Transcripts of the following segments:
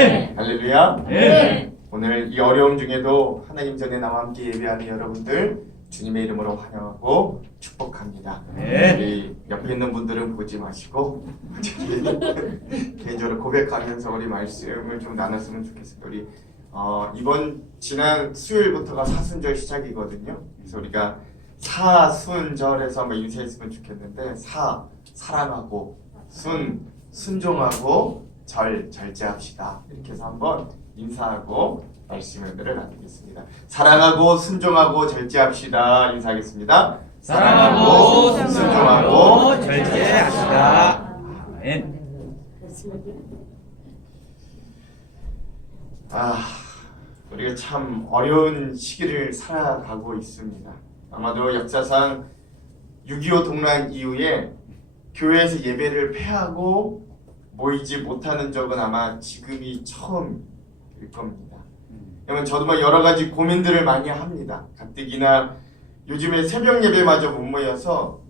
네. 할렐루야. 네. 오늘 이 어려움 중에도 하나님 전에 나와 함께 예배하는 여러분들 주님의 이름으로 환영하고 축복합니다. 네. 우리 옆에 있는 분들은 보지 마시고 개인적으로 고백하면서 우리 말씀을 좀 나눴으면 좋겠습니다. 우리 이번 지난 수요일부터가 사순절 시작이거든요. 그래서 우리가 사순절에서 한번 인사했으면 좋겠는데 사랑하고 순종하고 절제합시다. 이렇게 해서 한번 인사하고 말씀을 나누겠습니다. 사랑하고 순종하고 절제합시다. 인사하겠습니다. 사랑하고 순종하고 절제합시다. 아멘. 우리가 참 어려운 시기를 살아가고 있습니다. 아마도 역사상 6.25 동란 이후에 교회에서 예배를 폐하고 모이지 못하는 적은 아마 지금이 처음일 겁니다. 그러면 저도 여러 가지 고민들을 많이 합니다. 가뜩이나 요즘에 새벽 예배마저 못 모여서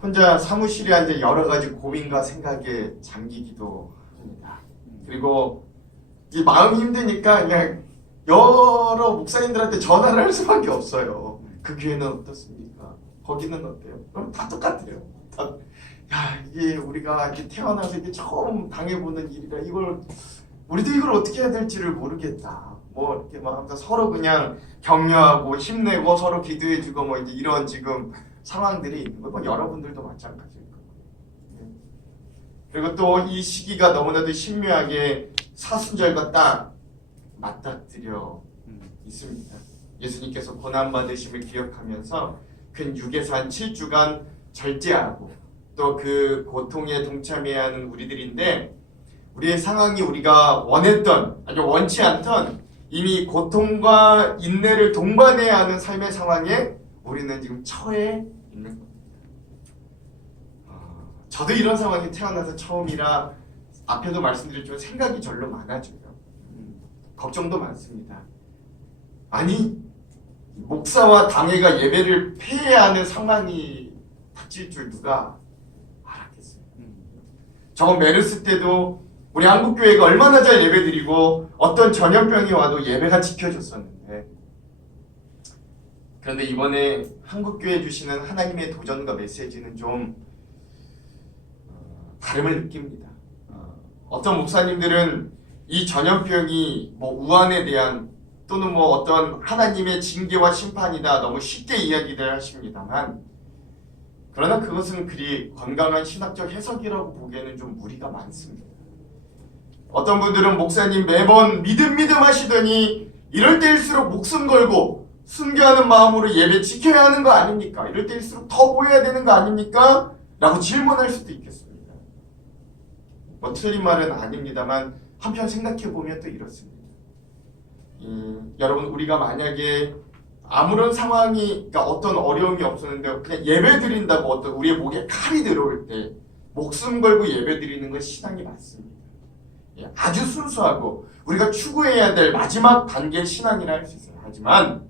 혼자 사무실에 앉아 여러 가지 고민과 생각에 잠기기도 합니다. 그리고 이 마음이 힘드니까 그냥 여러 목사님들한테 전화를 할 수밖에 없어요. 그 교회는 어떻습니까? 거기는 어때요? 그럼 다 똑같아요. 이게 우리가 이렇게 태어나서 이게 처음 당해보는 일이라 우리도 이걸 어떻게 해야 될지를 모르겠다. 이렇게 하면서 서로 그냥 격려하고 힘내고 서로 기도해주고 이제 이런 지금 상황들이 있는 거. 여러분들도 마찬가지일 거예요. 그리고 또 이 시기가 너무나도 신묘하게 사순절과 딱 맞닥뜨려 있습니다. 예수님께서 고난받으심을 기억하면서 근 육에서 한 7주간 절제하고 또 그 고통에 동참해야 하는 우리들인데 우리의 상황이 우리가 원했던 아주 원치 않던 이미 고통과 인내를 동반해야 하는 삶의 상황에 우리는 지금 처해 있는 겁니다. 저도 이런 상황에 태어나서 처음이라 앞에도 말씀드렸지만 생각이 절로 많아져요. 걱정도 많습니다. 아니 목사와 당회가 예배를 폐해야 하는 상황이 닥칠 줄 누가 알았겠어요. 저번 메르스 때도 우리 한국교회가 얼마나 잘 예배드리고 어떤 전염병이 와도 예배가 지켜졌었는데 그런데 이번에 한국교회 주시는 하나님의 도전과 메시지는 좀 다름을 느낍니다. 어떤 목사님들은 이 전염병이 우한에 대한 또는 어떤 하나님의 징계와 심판이다 너무 쉽게 이야기를 하십니다만 그러나 그것은 그리 건강한 신학적 해석이라고 보기에는 좀 무리가 많습니다. 어떤 분들은 목사님 매번 믿음 하시더니 이럴 때일수록 목숨 걸고 순교하는 마음으로 예배 지켜야 하는 거 아닙니까? 이럴 때일수록 더 모여야 되는 거 아닙니까? 라고 질문할 수도 있겠습니다. 틀린 말은 아닙니다만 한편 생각해보면 또 이렇습니다. 여러분 우리가 만약에 아무런 상황이 그러니까 어떤 어려움이 없었는데 그냥 예배 드린다고 어떤 우리의 목에 칼이 들어올 때 목숨 걸고 예배 드리는 건 신앙이 맞습니다. 아주 순수하고 우리가 추구해야 될 마지막 단계의 신앙이라 할 수 있어요. 하지만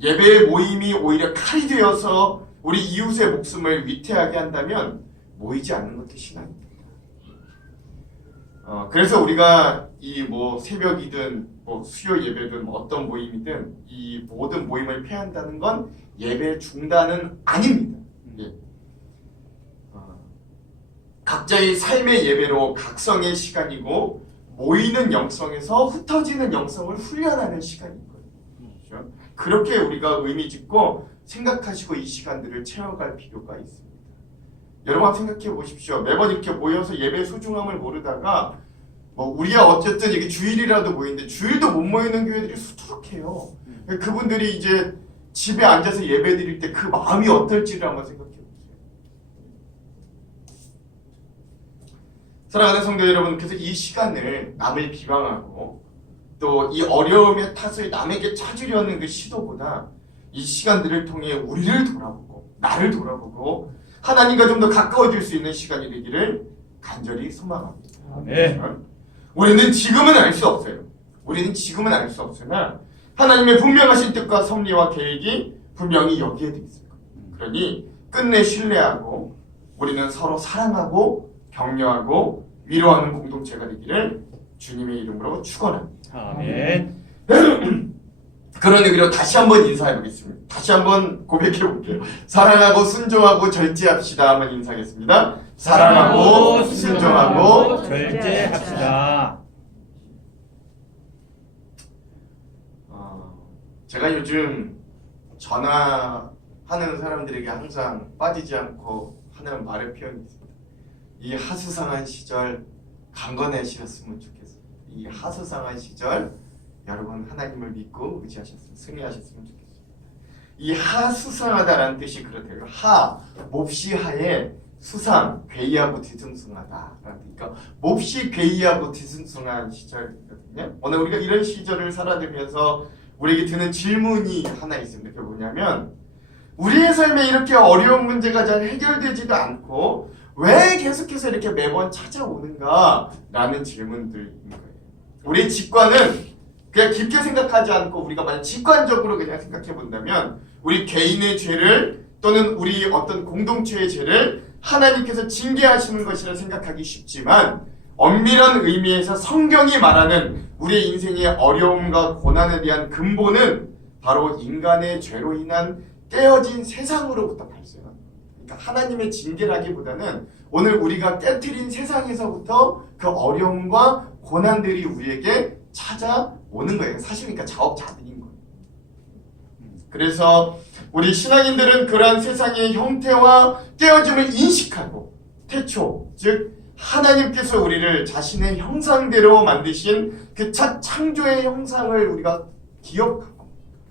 예배의 모임이 오히려 칼이 되어서 우리 이웃의 목숨을 위태하게 한다면 모이지 않는 것도 신앙입니다. 그래서 우리가 이 새벽이든 수요 예배든 어떤 모임이든 이 모든 모임을 폐한다는 건 예배 중단은 아닙니다. 각자의 삶의 예배로 각성의 시간이고 모이는 영성에서 흩어지는 영성을 훈련하는 시간인 거예요. 그렇죠? 그렇게 우리가 의미 짓고 생각하시고 이 시간들을 채워갈 필요가 있습니다. 여러분 한번 생각해 보십시오. 매번 이렇게 모여서 예배 소중함을 모르다가 우리야 어쨌든 이게 주일이라도 모이는데 주일도 못 모이는 교회들이 수두룩해요. 그분들이 이제 집에 앉아서 예배 드릴 때 그 마음이 어떨지를 한번 생각해 보세요. 사랑하는 성도 여러분, 그래서 이 시간을 남을 비방하고 또 이 어려움의 탓을 남에게 찾으려는 그 시도보다 이 시간들을 통해 우리를 돌아보고 나를 돌아보고 하나님과 좀 더 가까워질 수 있는 시간이 되기를 간절히 소망합니다. 네. 우리는 지금은 알 수 없어요. 우리는 지금은 알 수 없으나 하나님의 분명하신 뜻과 섭리와 계획이 분명히 여기에 돼 있을 거예요. 그러니 끝내 신뢰하고 우리는 서로 사랑하고 격려하고 위로하는 공동체가 되기를 주님의 이름으로 축원합니다. 아멘. 그런 의미로 다시 한번 인사해 보겠습니다. 다시 한번 고백해 볼게요. 사랑하고 순종하고 절제합시다. 한번 인사하겠습니다. 사랑하고 순종하고 절제합시다. 제가 요즘 전화하는 사람들에게 항상 빠지지 않고 하는 말의 표현이 있습니다. 이 하수상한 시절 강건해지셨으면 좋겠어요. 이 하수상한 시절 여러분 하나님을 믿고 의지하셨으면 승리하셨으면 좋겠습니다. 이 하수상하다라는 뜻이 그렇대요. 하, 몹시 하에 수상, 괴이하고 뒤숭숭하다라는 뜻. 그러니까 몹시 괴이하고 뒤숭숭한 시절이거든요. 오늘 우리가 이런 시절을 살아가면서 우리에게 드는 질문이 하나 있습니다. 그게 뭐냐면 우리의 삶에 이렇게 어려운 문제가 잘 해결되지도 않고 왜 계속해서 이렇게 매번 찾아오는가? 라는 질문들인 거예요. 우리의 직관은 그냥 깊게 생각하지 않고 우리가 만약 직관적으로 그냥 생각해 본다면 우리 개인의 죄를 또는 우리 어떤 공동체의 죄를 하나님께서 징계하시는 것이라 생각하기 쉽지만 엄밀한 의미에서 성경이 말하는 우리의 인생의 어려움과 고난에 대한 근본은 바로 인간의 죄로 인한 깨어진 세상으로부터 발생합니다. 그러니까 하나님의 징계라기보다는 오늘 우리가 깨트린 세상에서부터 그 어려움과 고난들이 우리에게 찾아오는 거예요. 사실 그러니까 자업자득인 거예요. 그래서 우리 신앙인들은 그러한 세상의 형태와 깨어짐을 인식하고 태초, 즉 하나님께서 우리를 자신의 형상대로 만드신 그 첫 창조의 형상을 우리가 기억하고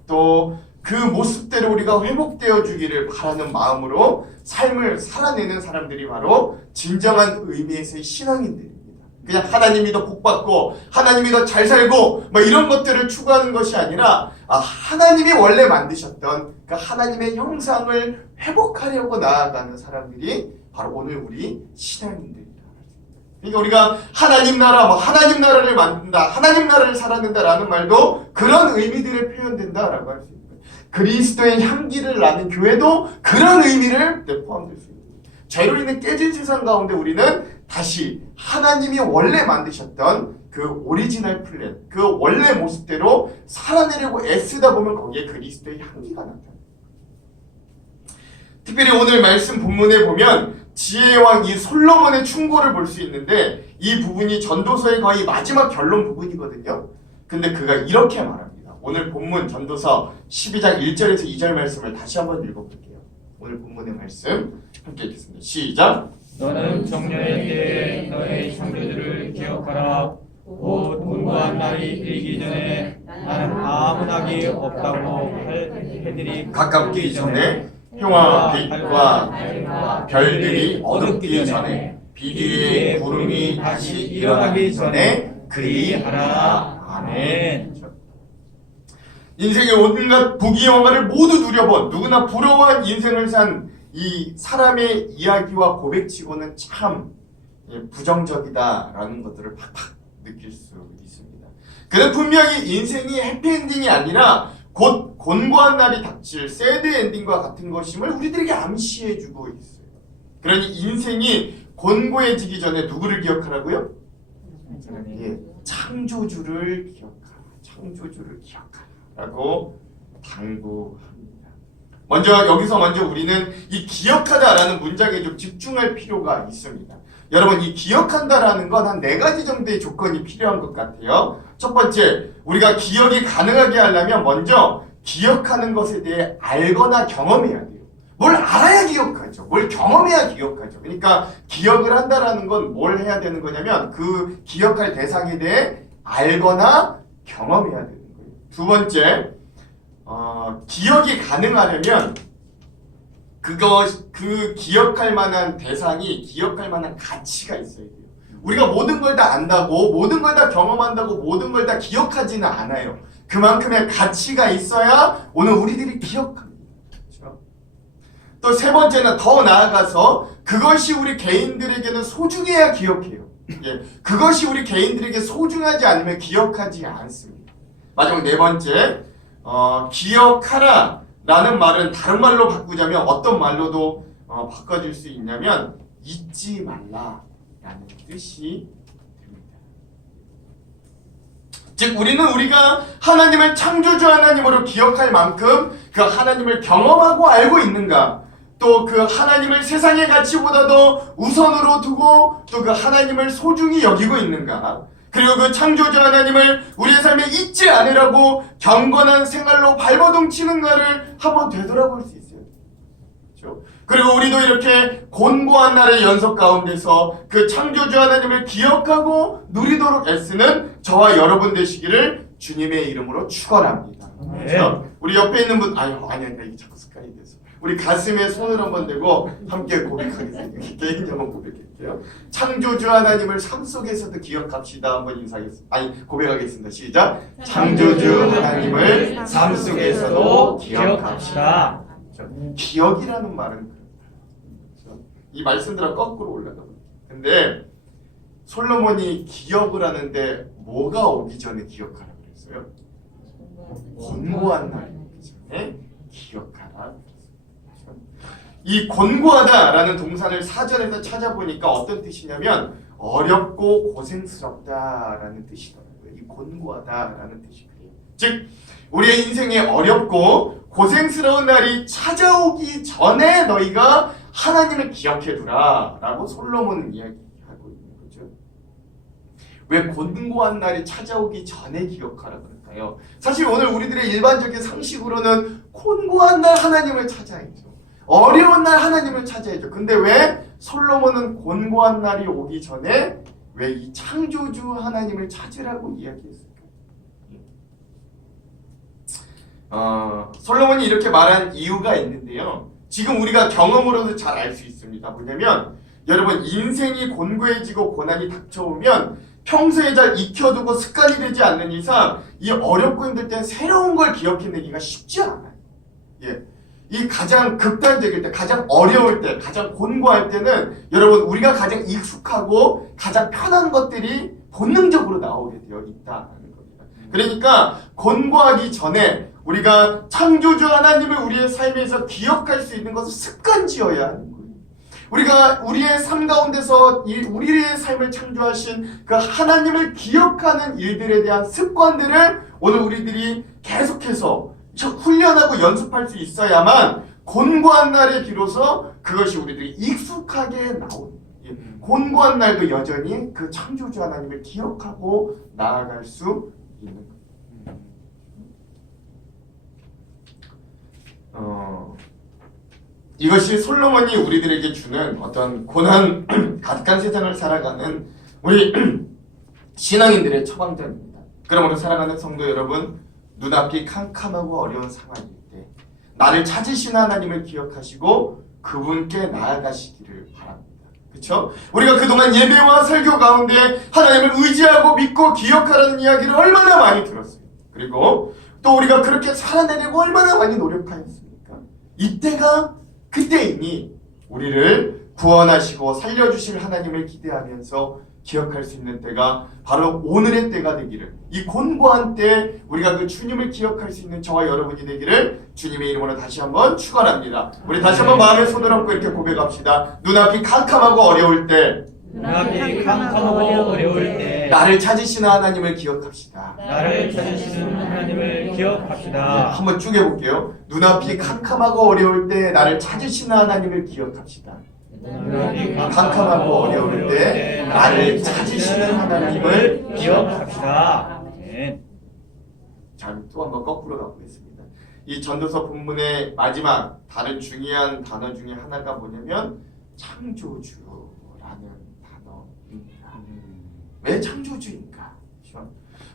또 그 모습대로 우리가 회복되어 주기를 바라는 마음으로 삶을 살아내는 사람들이 바로 진정한 의미에서의 신앙인들입니다. 그냥 하나님이 더 복받고 하나님이 더 잘 살고 뭐 이런 것들을 추구하는 것이 아니라 하나님이 원래 만드셨던 그 하나님의 형상을 회복하려고 나아가는 사람들이 바로 오늘 우리 신앙인들입니다. 그러니까 우리가 하나님 나라, 뭐 하나님 나라를 만든다, 하나님 나라를 살아낸다라는 말도 그런 의미들에 표현된다라고 할 수 있는 거예요. 그리스도의 향기를 나는 교회도 그런 의미를 포함될 수 있는 거예요. 죄로 인해 깨진 세상 가운데 우리는 다시 하나님이 원래 만드셨던 그 오리지널 플랜, 그 원래 모습대로 살아내려고 애쓰다 보면 거기에 그리스도의 향기가 나타나요. 특별히 오늘 말씀 본문에 보면 지혜의 왕 이 솔로몬의 충고를 볼 수 있는데 이 부분이 전도서의 거의 마지막 결론 부분이거든요. 근데 그가 이렇게 말합니다. 오늘 본문 전도서 12장 1절에서 2절 말씀을 다시 한번 읽어볼게요. 오늘 본문의 말씀 함께 읽겠습니다. 시작! 너는 정년의 때에 너의 창조주를 기억하라. 곧 곤고한 날이 이르기 전에 나는 아무 낙이 없다고 할 해들이 가깝기 전에 형과 빛과 달과 별들이 어둡기 전에 비디의 구름이 다시 일어나기 전에 그리하라. 아멘. 인생의 온갖 부귀영화를 모두 누려본 누구나 부러워한 인생을 산 이 사람의 이야기와 고백치고는 참 부정적이다라는 것들을 팍팍 느낄 수 있습니다. 그는 분명히 인생이 해피엔딩이 아니라 곧 곤고한 날이 닥칠 새드 엔딩과 같은 것임을 우리들에게 암시해주고 있어요. 그러니 인생이 곤고해지기 전에 누구를 기억하라고요? 창조주를 기억하라. 창조주를 기억하라라고 당부합니다. 먼저 우리는 이 기억하다라는 문장에 좀 집중할 필요가 있습니다. 여러분, 이 기억한다라는 건 한 4가지 정도의 조건이 필요한 것 같아요. 첫 번째, 우리가 기억이 가능하게 하려면 먼저 기억하는 것에 대해 알거나 경험해야 돼요. 뭘 알아야 기억하죠. 뭘 경험해야 기억하죠. 그러니까 기억을 한다라는 건 뭘 해야 되는 거냐면 그 기억할 대상에 대해 알거나 경험해야 되는 거예요. 두 번째, 기억이 가능하려면 그 기억할 만한 대상이 기억할 만한 가치가 있어야 돼요. 우리가 모든 걸 다 안다고, 모든 걸 다 경험한다고, 모든 걸 다 기억하지는 않아요. 그만큼의 가치가 있어야 오늘 우리들이 기억합니다. 그렇죠? 또 세 번째는 더 나아가서 그것이 우리 개인들에게는 소중해야 기억해요. 그것이 우리 개인들에게 소중하지 않으면 기억하지 않습니다. 마지막 네 번째, 기억하라 라는 말은 다른 말로 바꾸자면 어떤 말로도 바꿔줄 수 있냐면 잊지 말라 라는 뜻이 됩니다. 즉 우리가 하나님을 창조주 하나님으로 기억할 만큼 그 하나님을 경험하고 알고 있는가, 또 그 하나님을 세상의 가치보다도 우선으로 두고 또 그 하나님을 소중히 여기고 있는가, 그리고 그 창조주 하나님을 우리의 삶에 잊지 않으라고 경건한 생활로 발버둥 치는가를 한번 되돌아볼 수 있어요. 그렇죠? 그리고 우리도 이렇게 곤고한 날의 연속 가운데서 그 창조주 하나님을 기억하고 누리도록 애쓰는 저와 여러분 되시기를 주님의 이름으로 축원합니다. 그렇죠? 우리 옆에 있는 분, 아니야, 이게 자꾸 습관이 돼서. 우리 가슴에 손을 한번 대고 함께 고백하겠습니다. 개인이 한번 고백할게요. 창조주 하나님을 삶 속에서도 기억합시다. 한번 고백하겠습니다. 시작. 창조주 하나님을 삶 속에서도 기억합시다. 기억이라는 말은 이 말씀들은 거꾸로 올라가거든요. 근데 솔로몬이 기억을 하는데 뭐가 오기 전에 기억하라고 그랬어요? 곤고한 날이 오기 전에 기억하라. 이 곤고하다라는 동사를 사전에서 찾아보니까 어떤 뜻이냐면 어렵고 고생스럽다라는 뜻이더라고요. 이 곤고하다라는 뜻이에요. 즉 우리의 인생에 어렵고 고생스러운 날이 찾아오기 전에 너희가 하나님을 기억해두라 라고 솔로몬은 이야기하고 있는 거죠. 왜 곤고한 날이 찾아오기 전에 기억하라 그럴까요? 사실 오늘 우리들의 일반적인 상식으로는 곤고한 날 하나님을 찾아야죠. 어려운 날 하나님을 찾아야죠. 근데 왜 솔로몬은 곤고한 날이 오기 전에 왜 이 창조주 하나님을 찾으라고 이야기했을까요? 솔로몬이 이렇게 말한 이유가 있는데요. 지금 우리가 경험으로도 잘 알 수 있습니다. 뭐냐면 여러분 인생이 곤고해지고 고난이 닥쳐오면 평소에 잘 익혀두고 습관이 되지 않는 이상 이 어렵고 힘들 땐 새로운 걸 기억해내기가 쉽지 않아요. 예. 이 가장 극단적일 때, 가장 어려울 때, 가장 곤고할 때는 여러분 우리가 가장 익숙하고 가장 편한 것들이 본능적으로 나오게 되어 있다는 겁니다. 그러니까 곤고하기 전에 우리가 창조주 하나님을 우리의 삶에서 기억할 수 있는 것을 습관지어야 하는 거예요. 우리가 우리의 삶 가운데서 우리의 삶을 창조하신 그 하나님을 기억하는 일들에 대한 습관들을 오늘 우리들이 계속해서 훈련하고 연습할 수 있어야만 곤고한 날에 비로소 그것이 우리들이 익숙하게 나오는 거예요. 곤고한 날도 여전히 그 창조주 하나님을 기억하고 나아갈 수 있는 거예요. 이것이 솔로몬이 우리들에게 주는 어떤 고난 가득한 세상을 살아가는 우리 신앙인들의 처방전입니다. 그러므로 사랑하는 성도 여러분, 눈앞이 캄캄하고 어려운 상황일 때 나를 찾으신 하나님을 기억하시고 그분께 나아가시기를 바랍니다. 그렇죠? 우리가 그동안 예배와 설교 가운데 하나님을 의지하고 믿고 기억하라는 이야기를 얼마나 많이 들었어요. 그리고 또 우리가 그렇게 살아내려고 얼마나 많이 노력하였습니까? 이때가 그때이니 우리를 구원하시고 살려주실 하나님을 기대하면서 기억할 수 있는 때가 바로 오늘의 때가 되기를, 이 곤고한 때 우리가 그 주님을 기억할 수 있는 저와 여러분이 되기를 주님의 이름으로 다시 한번 축원합니다. 우리 다시 한번 마음에 손을 얹고 이렇게 고백합시다. 눈앞이 캄캄하고 어려울 때, 눈앞이 캄캄하고 어려울 때 나를 찾으시는 하나님을 기억합시다. 나를 찾으시는 하나님을 기억합시다. 한번 쭉 해볼게요. 눈앞이 캄캄하고 어려울 때 나를 찾으시는 하나님을 기억합시다. 캄캄하고 어려울 때 나를 찾으시는 하나님을 기억합시다. 자, 또 한번 거꾸로 가보겠습니다. 이 전도서 본문의 마지막 다른 중요한 단어 중에 하나가 뭐냐면 창조주라는 단어입니다. 왜 창조주인가?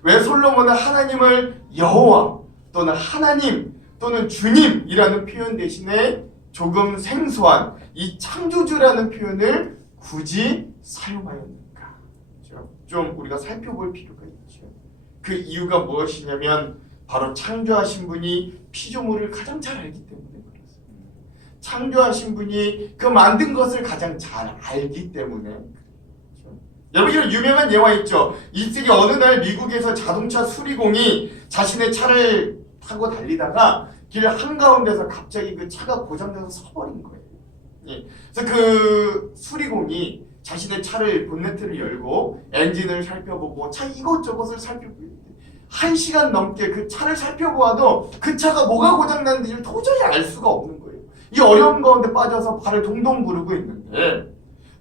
왜 솔로몬은 하나님을 여호와 또는 하나님 또는 주님이라는 표현 대신에 조금 생소한 이 창조주라는 표현을 굳이 사용하였는가? 그렇죠? 좀 우리가 살펴볼 필요가 있죠. 그 이유가 무엇이냐면 바로 창조하신 분이 피조물을 가장 잘 알기 때문에 그렇습니다. 창조하신 분이 그 만든 것을 가장 잘 알기 때문에 그렇죠? 여러분 이런 유명한 예화 있죠. 이때에 어느 날 미국에서 자동차 수리공이 자신의 차를 타고 달리다가 길 한가운데서 갑자기 그 차가 고장나서 서버린 거예요. 예. 그래서 그 수리공이 자신의 차를 본네트를 열고 엔진을 살펴보고 차 이것저것을 살펴보고 1시간 넘게 그 차를 살펴보아도 그 차가 뭐가 고장났는지를 도저히 알 수가 없는 거예요. 이 어려운 가운데 빠져서 발을 동동 구르고 있는데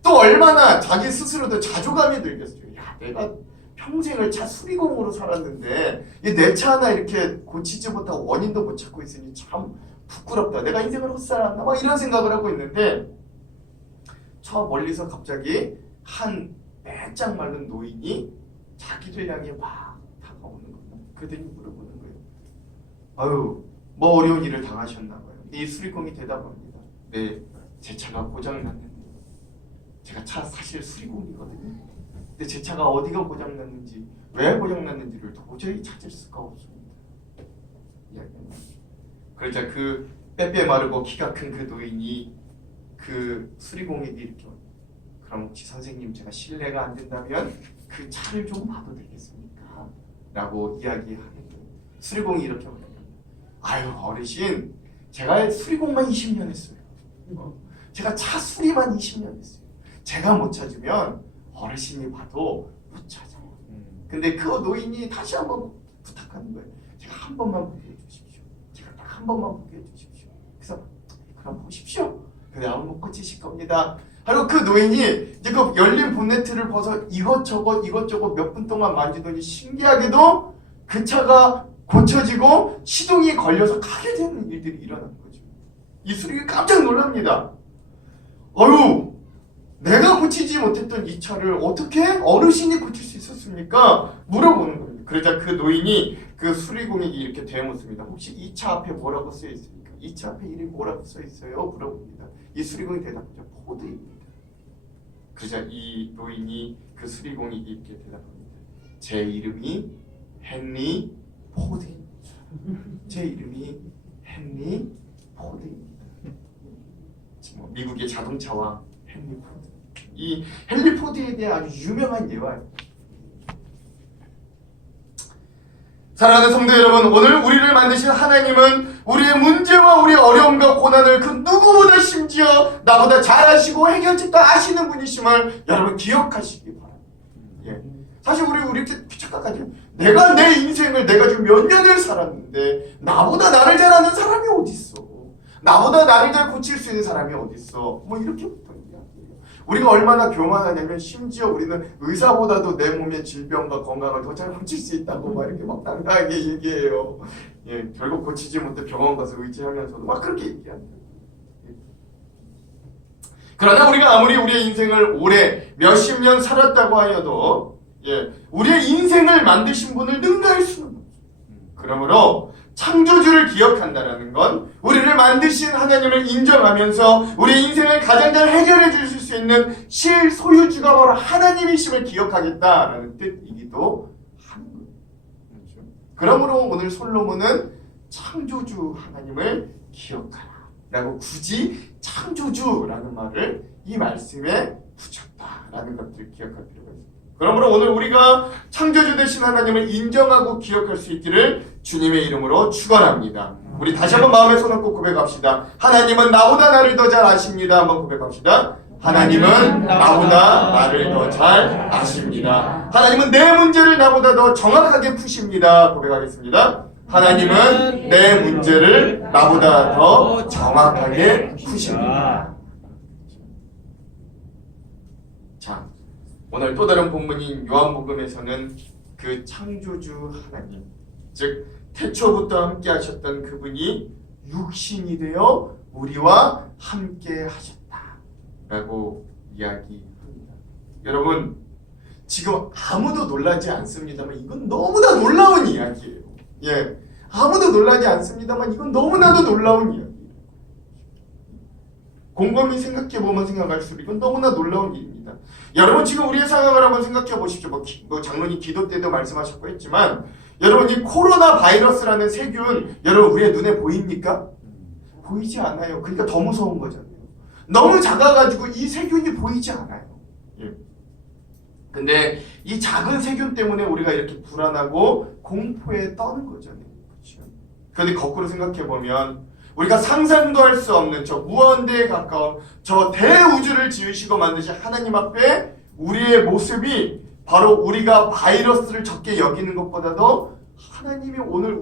또 얼마나 자기 스스로도 자존감이 들겠어요. 야, 내가 평생을 차 수리공으로 살았는데 내 차 하나 이렇게 고치지 못하고 원인도 못 찾고 있으니 참 부끄럽다. 내가 인생을 헛살았나? 막 이런 생각을 하고 있는데 저 멀리서 갑자기 한 빼짝 마른 노인이 자기를 향해 막 다가오는 거예요. 그들이 물어보는 거예요. 아유, 뭐 어려운 일을 당하셨나 봐요. 이 수리공이 대답합니다. 네, 제 차가 고장났는데 제가 차 사실 수리공이거든요. 근데 제 차가 어디가 고장났는지 왜 고장났는지를 도저히 찾을 수가 없습니다. 이야기합니다. 그러자 그 빼빼 마르고 키가 큰 그 노인이 그 수리공에게 이렇게 와요. 그럼 혹시 선생님 제가 실례가 안 된다면 그 차를 좀 봐도 되겠습니까? 라고 이야기하는 거예요. 수리공이 이렇게 말해요. 아유 어르신 제가 수리공만 20년 했어요. 제가 차 수리만 20년 했어요. 제가 못 찾으면 어르신이 봐도 못 찾아요. 근데 그 노인이 다시 한번 부탁하는 거예요. 제가 한 번만 보게 해주십시오. 제가 딱 한 번만 보게 해주십시오. 그래서 그럼 보십시오. 그래 아무 못 고치실 겁니다. 하루 그 노인이 이제 그 열린 본네트를 벗어 이것저것 몇 분 동안 만지더니 신기하게도 그 차가 고쳐지고 시동이 걸려서 가게 되는 일들이 일어나는 거죠. 이수리가 깜짝 놀랍니다. 어휴, 내가 고치지 못했던 이 차를 어떻게 어르신이 고칠 수 있었습니까? 물어보는 겁니다. 그러자 그 노인이 그 수리공에게 이렇게 대묻습니다. 혹시 이 차 앞에 뭐라고 써 있습니까? 이 차 앞에 이름이 뭐라고 써 있어요? 물어봅니다. 이 수리공이 대답하죠. 포드입니다. 그러자 이 노인이 그 수리공에게 이렇게 대답합니다. 제 이름이 헨리 포드입니다. 제 이름이 헨리 포드입니다. 미국의 자동차왕 헨리 포드. 이 헨리 포드에 대해 아주 유명한 예화예요. 사랑하는 성도 여러분, 오늘 우리를 만드신 하나님은 우리의 문제와 우리의 어려움과 고난을 그 누구보다 심지어 나보다 잘 아시고 해결책도 아시는 분이심을 여러분 기억하시기 바랍니다. 예. 사실 우리 이렇게 착각하죠. 내가 내 인생을 내가 지금 몇 년을 살았는데 나보다 나를 잘 아는 사람이 어디 있어? 나보다 나를 잘 고칠 수 있는 사람이 어디 있어? 뭐 이렇게부터 이야기해요. 우리가 얼마나 교만하냐면 심지어 우리는 의사보다도 내 몸의 질병과 건강을 더 잘 고칠 수 있다고 막 이렇게 막 당당하게 얘기해요. 예, 결국 고치지 못해 병원 가서 의지하면서도 막 그렇게 얘기합니다. 그러나 우리가 아무리 우리의 인생을 오래 몇십 년 살았다고 하여도 우리의 인생을 만드신 분을 능가할 수는 없어요. 그러므로 창조주를 기억한다는 건 우리를 만드신 하나님을 인정하면서 우리의 인생을 가장 잘 해결해 주실 수 있는 실소유주가 바로 하나님이심을 기억하겠다라는 뜻이기도 하는 거예요. 그렇죠? 그러므로 오늘 솔로몬은 창조주 하나님을 기억하라 라고 굳이 창조주라는 말을 이 말씀에 붙였다라는 것들을 기억할 필요가 있습니다. 그러므로 오늘 우리가 창조주 되신 하나님을 인정하고 기억할 수 있기를 주님의 이름으로 축원합니다. 우리 다시 한번 마음에 손 얹고 고백합시다. 하나님은 나보다 나를 더 잘 아십니다. 한번 고백합시다. 하나님은 나보다 나를 더 잘 아십니다. 하나님은 내 문제를 나보다 더 정확하게 푸십니다. 고백하겠습니다. 하나님은 내 문제를 나보다 더 정확하게 푸십니다. 자, 오늘 또 다른 본문인 요한복음에서는 그 창조주 하나님, 즉 태초부터 함께 하셨던 그분이 육신이 되어 우리와 함께 하셨다라고 이야기합니다. 여러분, 지금 아무도 놀라지 않습니다만 이건 너무나 놀라운 이야기예요. 예, 아무도 놀라지 않습니다만 이건 너무나도 놀라운 이야기예요. 곰곰이 생각해보면 생각할수록 이건 너무나 놀라운 일입니다. 여러분 지금 우리의 상황을 한번 생각해 보십시오. 뭐 장로님 기도 때도 말씀하셨고 했지만 여러분 이 코로나 바이러스라는 세균 여러분 우리의 눈에 보입니까? 보이지 않아요. 그러니까 더 무서운 거잖아요. 너무 작아가지고 이 세균이 보이지 않아요. 예. 근데 이 작은 세균 때문에 우리가 이렇게 불안하고 공포에 떠는 거잖아요. 그렇죠? 그런데 거꾸로 생각해 보면 우리가 상상도 할 수 없는 저 무한대에 가까운 저 대우주를 지으시고 만드신 하나님 앞에 우리의 모습이 바로 우리가 바이러스를 적게 여기는 것보다도 하나님이 오늘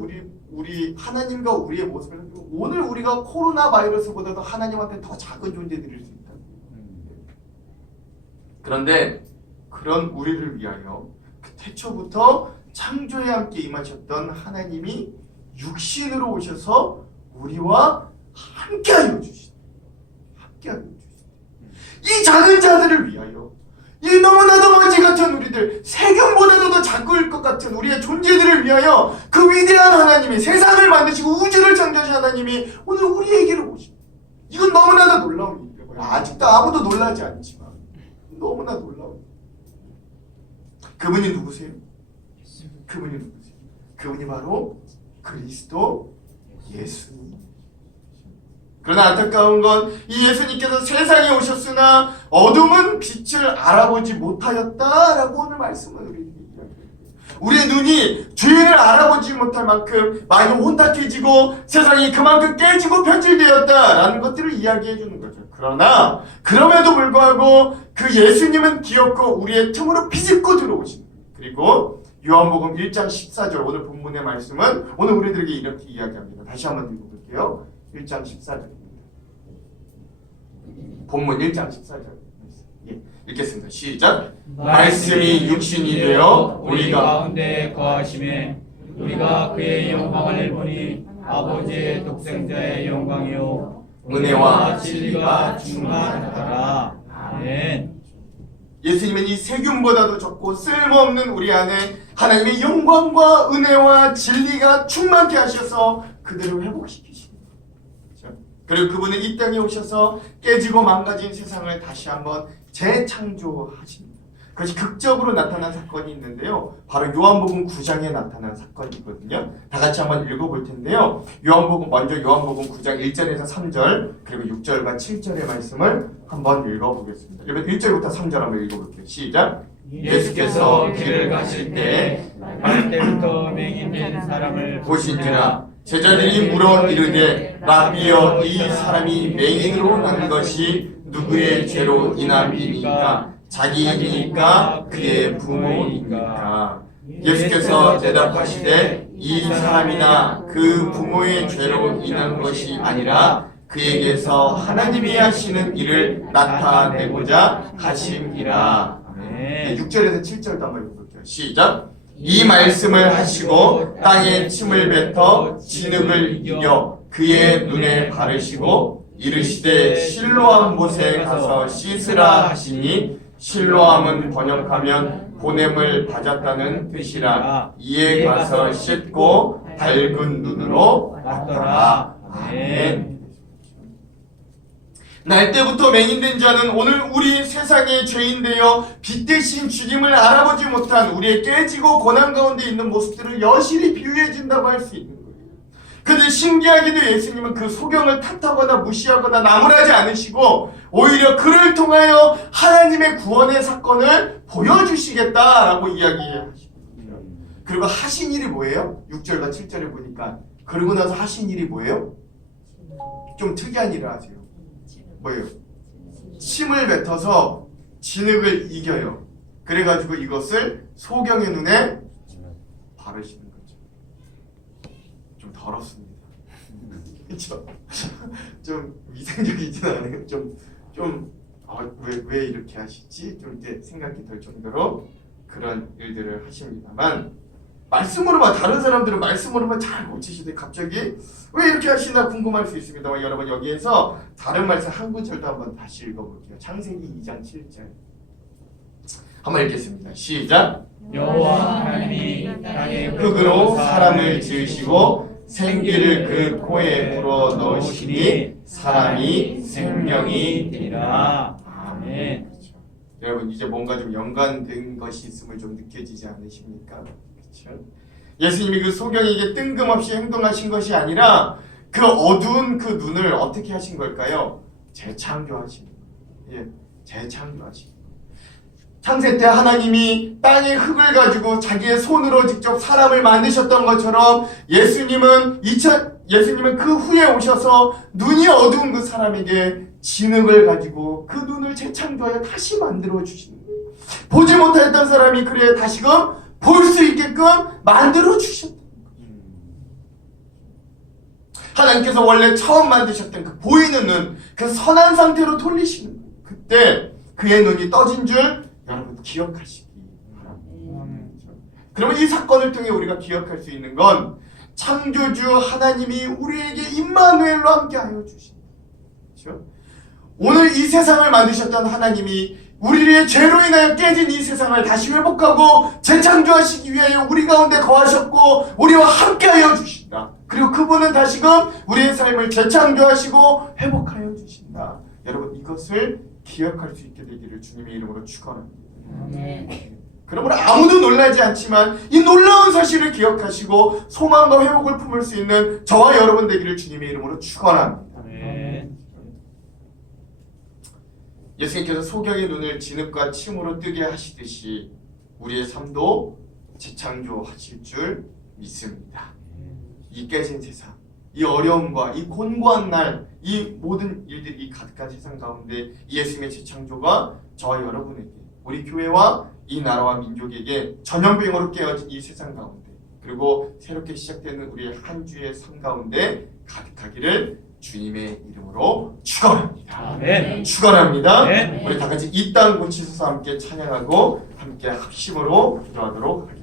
우리 하나님과 우리의 모습을 오늘 우리가 코로나 바이러스보다도 하나님한테 더 작은 존재들일 수 있다. 그런데 그런 우리를 위하여 태초부터 창조에 함께 임하셨던 하나님이 육신으로 오셔서 우리와 함께하여 주시다. 함께하여 주시다. 이 작은 자들을 위하여, 이 너무나도 먼지 같은 우리들, 세균보다도 더 작을 것 같은 우리의 존재들을 위하여 그 위대한 하나님이 세상을 만드시고 우주를 창조하신 하나님이 오늘 우리에게로 오십니다. 이건 너무나도 놀라운 일이고요. 아직도 아무도 놀라지 않지만 너무나 놀라운. 그분이 누구세요? 그분이 누구세요? 그분이 바로 그리스도 예수님. 그러나 안타까운 건 이 예수님께서 세상에 오셨으나 어둠은 빛을 알아보지 못하였다라고 오늘 말씀을 우리에게 이야기합니다. 우리의 눈이 주인을 알아보지 못할 만큼 많이 혼탁해지고 세상이 그만큼 깨지고 변질되었다라는 것들을 이야기해 주는 거죠. 그러나 그럼에도 불구하고 그 예수님은 기어코 우리의 틈으로 비집고 들어오신 거예요. 그리고 요한복음 1장 14절 오늘 본문의 말씀은 오늘 우리들에게 이렇게 이야기합니다. 다시 한번 읽어볼게요. 1장 14절입니다. 본문 1장 14절. 예, 읽겠습니다. 시작. 말씀이 육신이 되어 우리 가운데 거하심에 우리가 그의 영광을 보니 아버지의 독생자의 영광이요 은혜와 진리가 충만하더라. 아멘. 예수님은 이 세균보다도 적고 쓸모없는 우리 안에 하나님의 영광과 은혜와 진리가 충만케 하셔서 그들을 회복시키십니다. 그리고 그분은 이 땅에 오셔서 깨지고 망가진 세상을 다시 한번 재창조하십니다. 그것이 극적으로 나타난 사건이 있는데요. 바로 요한복음 9장에 나타난 사건이거든요. 다 같이 한번 읽어볼 텐데요. 먼저 요한복음 9장 1절에서 3절 그리고 6절과 7절의 말씀을 한번 읽어보겠습니다. 1절부터 3절 한번 읽어볼게요. 시작. 예수께서 길을 가실 때 말 때부터 맹인된 사람을 보신지라 제자들이 물어 이르되 라비여 이 사람이 맹인으로 난 것이 누구의 죄로 인함이니까 자기이니까 그의 부모이니까. 예수께서 대답하시되 이 사람이나 그 부모의 죄로 인한 것이 아니라 그에게서 하나님이 하시는 일을 나타내고자 하심이라. 6절에서 7절도 한번 읽어볼게요. 시작. 이 말씀을 하시고 땅에 침을 뱉어 진흙을 이겨 그의 눈에 바르시고 이르시되 실로암 못에 가서 씻으라 하시니 실로암은 번역하면 보냄을 받았다는 뜻이라. 이에 가서 씻고 밝은 눈으로 왔더라. 아멘. 날 때부터 맹인된 자는 오늘 우리 세상의 죄인 되어 빛 대신 주님을 알아보지 못한 우리의 깨지고 고난 가운데 있는 모습들을 여실히 비유해 준다고 할 수 있는 거예요. 그런데 신기하게도 예수님은 그 소경을 탓하거나 무시하거나 나무라지 않으시고 오히려 그를 통하여 하나님의 구원의 사건을 보여주시겠다라고 이야기하십니다. 그리고 하신 일이 뭐예요? 6절과 7절에 보니까 그러고 나서 하신 일이 뭐예요? 좀 특이한 일을 하세요. 뭐예요? 침을 뱉어서 진흙을 이겨요. 그래가지고 이것을 소경의 눈에 바르시는 거죠. 좀 더럽습니다. 그렇죠? 좀 위생적이진 않아요. 왜 이렇게 하시지? 좀 이제 생각이 들 정도로 그런 일들을 하십니다만 말씀으로만 다른 사람들은 말씀으로만 잘 고치시되 갑자기 왜 이렇게 하시나 궁금할 수 있습니다만 여러분 여기에서 다른 말씀 한 구절도 한번 다시 읽어볼게요. 창세기 2장 7절 한번 읽겠습니다. 시작. 여호와 하나님이 땅에 흙으로 사람을 지으시고 생기를 그 코에 불어 넣으시니 사람이 생명이 되리라. 아멘. 그렇죠. 여러분 이제 뭔가 좀 연관된 것이 있음을 좀 느껴지지 않으십니까? 그렇죠? 예수님이 그 소경에게 뜬금없이 행동하신 것이 아니라 그 어두운 그 눈을 어떻게 하신 걸까요? 재창조하신 거예요. 예, 재창조하신 거예요. 창세 때 하나님이 땅의 흙을 가지고 자기의 손으로 직접 사람을 만드셨던 것처럼 예수님은 그 후에 오셔서 눈이 어두운 그 사람에게 진흙을 가지고 그 눈을 재창조하여 다시 만들어 주시는 거예요. 보지 못했던 사람이 그래 다시금 볼 수 있게끔 만들어 주셨다. 하나님께서 원래 처음 만드셨던 그 보이는 눈, 그 선한 상태로 돌리시는 거예요. 그때 그의 눈이 떠진 줄 여러분 기억하시기 바랍니다. 그러면 이 사건을 통해 우리가 기억할 수 있는 건 창조주 하나님이 우리에게 임마누엘로 함께하여 주신다. 그렇죠? 오늘 이 세상을 만드셨던 하나님이 우리의 죄로 인하여 깨진 이 세상을 다시 회복하고 재창조하시기 위하여 우리 가운데 거하셨고 우리와 함께하여 주신다. 그리고 그분은 다시금 우리의 삶을 재창조하시고 회복하여 주신다. 여러분 이것을 기억할 수 있게 되기를 주님의 이름으로 축원합니다. 그러므로 아무도 놀라지 않지만 이 놀라운 사실을 기억하시고 소망과 회복을 품을 수 있는 저와 여러분 되기를 주님의 이름으로 축원합니다. 예수님께서 소경의 눈을 진흙과 침으로 뜨게 하시듯이 우리의 삶도 재창조하실 줄 믿습니다. 이 깨진 세상, 이 어려움과 이 곤고한 날, 이 모든 일들이 가득한 세상 가운데 예수님의 재창조가 저와 여러분에게, 우리 교회와 이 나라와 민족에게 전염병으로 깨어진 이 세상 가운데, 그리고 새롭게 시작되는 우리의 한 주의 삶 가운데 가득하기를 주님의 이름으로 축원합니다. 아멘. 축원합니다. 네. 우리 다 같이 이 땅 고치소서 함께 찬양하고 함께 합심으로 기도하도록 하겠습니다.